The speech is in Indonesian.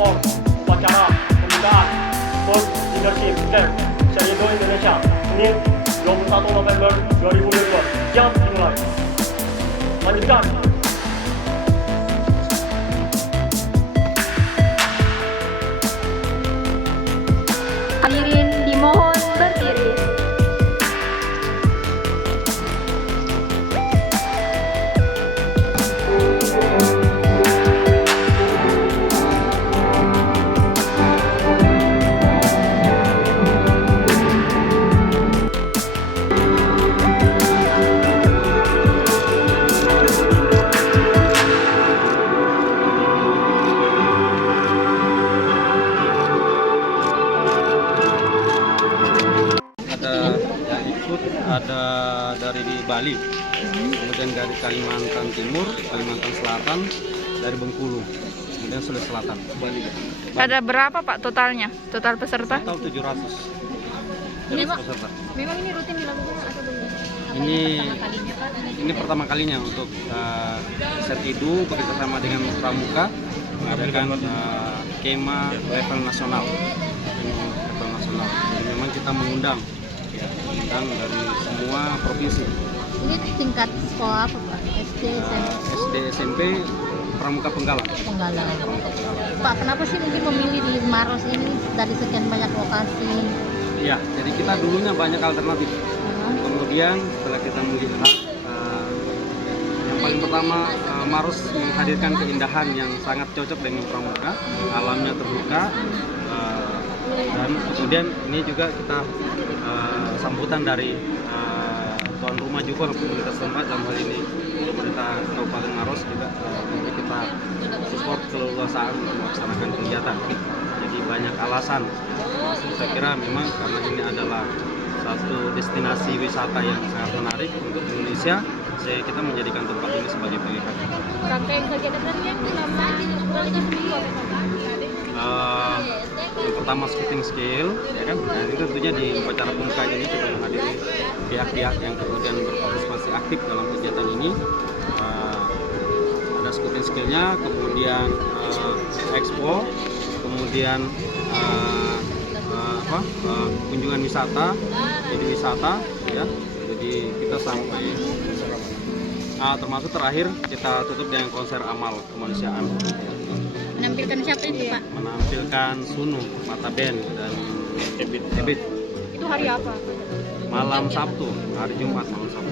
Platform upacara pembukaan Sport Leadership Camp Seido Indonesia Senin 21 November 2022 jam dimulai. Lanjutkan. Hadirin dimohon berdiri. Ada dari Bali, kemudian dari Kalimantan Timur, Kalimantan Selatan, dari Bengkulu, kemudian Sulawesi Selatan. Bali. Ada berapa Pak totalnya? Total peserta? Total 700. Peserta. Memang ini rutin dilakukan atau belum? Ini pertama kalinya untuk Setidu bekerjasama dengan Pramuka mengadakan kema level nasional. Jadi memang kita mengundang dari semua provinsi. Ini tingkat sekolah apa Pak? SD, SMP? SD, SMP, Pramuka Penggala. Penggala. Pak, kenapa sih mungkin memilih di Maros ini dari sekian banyak lokasi? Iya, jadi kita dulunya banyak alternatif. Kemudian setelah kita melihat yang paling pertama Maros menghadirkan keindahan yang sangat cocok dengan Pramuka, alamnya terbuka, dan kemudian ini juga kita sambutan dari tuan rumah juga pemerintah setempat, dalam hal ini pemerintah Kabupaten Maros juga untuk kita support keleluasaan untuk melaksanakan kegiatan. Jadi banyak alasan. Saya kira memang karena ini adalah satu destinasi wisata yang sangat menarik untuk Indonesia, kita menjadikan tempat ini sebagai pilihan. Rangkaian kegiatannya selama kurang lebih seminggu apa Pak? Yang pertama skating skill, ya kan? Nah, itu tentunya di upacara pembuka ini kita menghadiri pihak-pihak yang kemudian berpartisipasi aktif dalam kegiatan ini. Ada skating skillnya, kemudian expo, kemudian kunjungan wisata, jadi wisata, ya. Jadi kita sampai termasuk terakhir kita tutup dengan konser amal kemanusiaan. Menampilkan siapa itu Pak? Menampilkan Sunu, Mata Band, dan Ebit. Itu hari apa? Malam Sabtu, hari Jumat malam Sabtu.